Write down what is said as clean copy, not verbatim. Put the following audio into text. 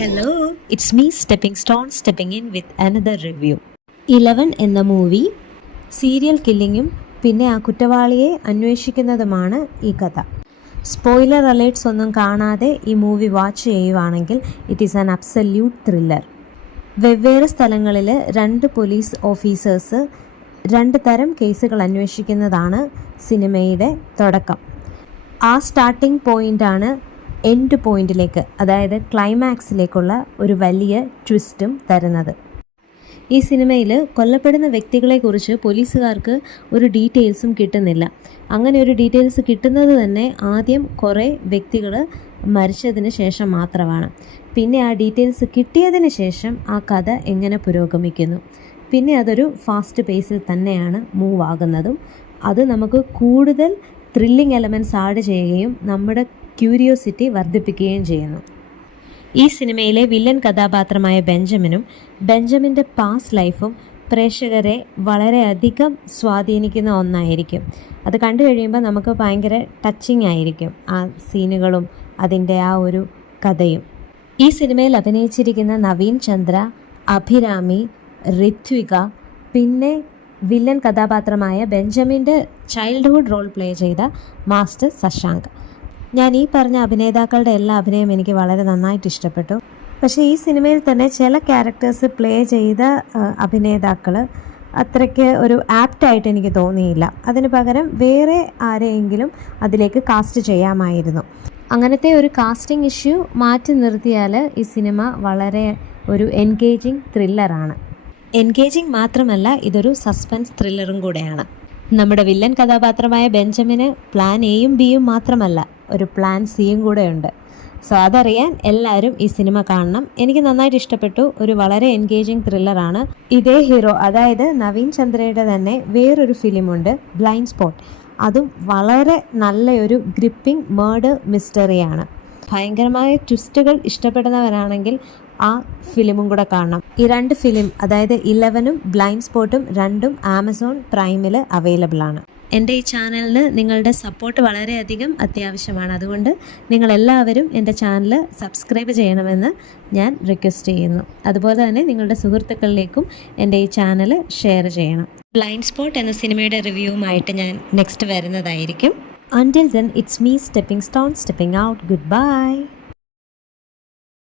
Hello, it's me Stepping Stone stepping in with another review. 11 എന്ന movie serial കില്ലിങ്ങും പിന്നെ ആ കുറ്റവാളിയെ അന്വേഷിക്കുന്നതുമാണ് ഈ കഥ. സ്പോയിലർ അലേർട്ട്സ് ഒന്നും കാണാതെ ഈ മൂവി വാച്ച് ചെയ്യുവാണെങ്കിൽ it is an absolute thriller. വെവ്വേറെ സ്ഥലങ്ങളിൽ 2 പോലീസ് ഓഫീസേഴ്സ് 2 തരം കേസുകൾ അന്വേഷിക്കുന്നതാണ് സിനിമയുടെ തുടക്കം. ആ സ്റ്റാർട്ടിംഗ് പോയിൻ്റാണ് എൻഡ് പോയിന്റിലേക്ക്, അതായത് ക്ലൈമാക്സിലേക്കുള്ള ഒരു വലിയ ട്വിസ്റ്റും തരുന്നത്. ഈ സിനിമയിൽ കൊല്ലപ്പെടുന്ന വ്യക്തികളെക്കുറിച്ച് പോലീസുകാർക്ക് ഒരു ഡീറ്റെയിൽസും കിട്ടുന്നില്ല. അങ്ങനെ ഒരു ഡീറ്റെയിൽസ് കിട്ടുന്നത് തന്നെ ആദ്യം കുറേ വ്യക്തികൾ മരിച്ചതിന് ശേഷം മാത്രമാണ്. പിന്നെ ആ ഡീറ്റെയിൽസ് കിട്ടിയതിന് ശേഷം ആ കഥ എങ്ങനെ പുരോഗമിക്കുന്നു, പിന്നെ അതൊരു ഫാസ്റ്റ് പേസിൽ തന്നെയാണ് മൂവ് ആകുന്നതും. അത് നമുക്ക് കൂടുതൽ ത്രില്ലിംഗ് എലമെൻറ്റ്സ് ആഡ് ചെയ്യുകയും നമ്മുടെ ക്യൂരിയോസിറ്റി വർദ്ധിപ്പിക്കുകയും ചെയ്യുന്നു. ഈ സിനിമയിലെ വില്ലൻ കഥാപാത്രമായ ബെഞ്ചമിൻ്റെ പാസ്റ്റ് ലൈഫും പ്രേക്ഷകരെ വളരെയധികം സ്വാധീനിക്കുന്ന ഒന്നായിരിക്കും. അത് കണ്ടു കഴിയുമ്പോൾ നമുക്ക് ഭയങ്കര ടച്ചിങ് ആയിരിക്കും ആ സീനുകളും അതിൻ്റെ ആ ഒരു കഥയും. ഈ സിനിമയിൽ അഭിനയിച്ചിരിക്കുന്ന നവീൻ ചന്ദ്ര, അഭിരാമി, ഋത്വിക, പിന്നെ വില്ലൻ കഥാപാത്രമായ ബെഞ്ചമിൻ്റെ ചൈൽഡ്ഹുഡ് റോൾ പ്ലേ ചെയ്ത മാസ്റ്റർ ശശാങ്ക്. ഞാൻ ഈ പറഞ്ഞ അഭിനേതാക്കളുടെ എല്ലാ അഭിനയം എനിക്ക് വളരെ നന്നായിട്ട് ഇഷ്ടപ്പെട്ടു. പക്ഷേ ഈ സിനിമയിൽ തന്നെ ചില ക്യാരക്ടേഴ്സ് പ്ലേ ചെയ്ത അഭിനേതാക്കൾ അത്രയ്ക്ക് ഒരു ആപ്റ്റായിട്ട് എനിക്ക് തോന്നിയില്ല. അതിന് പകരം വേറെ ആരെയെങ്കിലും അതിലേക്ക് കാസ്റ്റ് ചെയ്യാമായിരുന്നു. അങ്ങനത്തെ ഒരു കാസ്റ്റിംഗ് ഇഷ്യൂ മാറ്റി നിർത്തിയാൽ ഈ സിനിമ വളരെ ഒരു എൻഗേജിങ് ത്രില്ലറാണ്. എൻഗേജിങ് മാത്രമല്ല, ഇതൊരു സസ്പെൻസ് ത്രില്ലറും കൂടെയാണ്. നമ്മുടെ വില്ലൻ കഥാപാത്രമായ ബെഞ്ചമിന് പ്ലാൻ എയും ബിയും മാത്രമല്ല, ഒരു പ്ലാൻ സിയും കൂടെ ഉണ്ട്. സോ അതറിയാൻ എല്ലാവരും ഈ സിനിമ കാണണം. എനിക്ക് നന്നായിട്ട് ഇഷ്ടപ്പെട്ടു. ഒരു വളരെ എൻഗേജിങ് ത്രില്ലറാണ്. ഇതേ ഹീറോ, അതായത് നവീൻ ചന്ദ്രയുടെ തന്നെ വേറൊരു ഫിലിമുണ്ട്, ബ്ലൈൻഡ് സ്പോട്ട്. അതും വളരെ നല്ലൊരു ഗ്രിപ്പിംഗ് മേർഡർ മിസ്റ്ററിയാണ്. ഭയങ്കരമായ ട്വിസ്റ്റുകൾ ഇഷ്ടപ്പെടുന്നവരാണെങ്കിൽ ആ ഫിലിമും കൂടെ കാണണം. ഈ 2 ഫിലിം, അതായത് 11ഉം ബ്ലൈൻഡ് സ്പോട്ടും 2ഉം ആമസോൺ പ്രൈമിൽ അവൈലബിൾ ആണ്. എൻ്റെ ഈ ചാനലിന് നിങ്ങളുടെ സപ്പോർട്ട് വളരെയധികം അത്യാവശ്യമാണ്. അതുകൊണ്ട് നിങ്ങളെല്ലാവരും എൻ്റെ ചാനൽ സബ്സ്ക്രൈബ് ചെയ്യണമെന്ന് ഞാൻ റിക്വസ്റ്റ് ചെയ്യുന്നു. അതുപോലെ തന്നെ നിങ്ങളുടെ സുഹൃത്തുക്കളിലേക്കും എൻ്റെ ഈ ചാനൽ ഷെയർ ചെയ്യണം. ബ്ലൈൻഡ് സ്പോട്ട് എന്ന സിനിമയുടെ റിവ്യൂവുമായിട്ട് ഞാൻ നെക്സ്റ്റ് വരുന്നതായിരിക്കും. Until then, it's me Stepping Stone stepping out. Goodbye.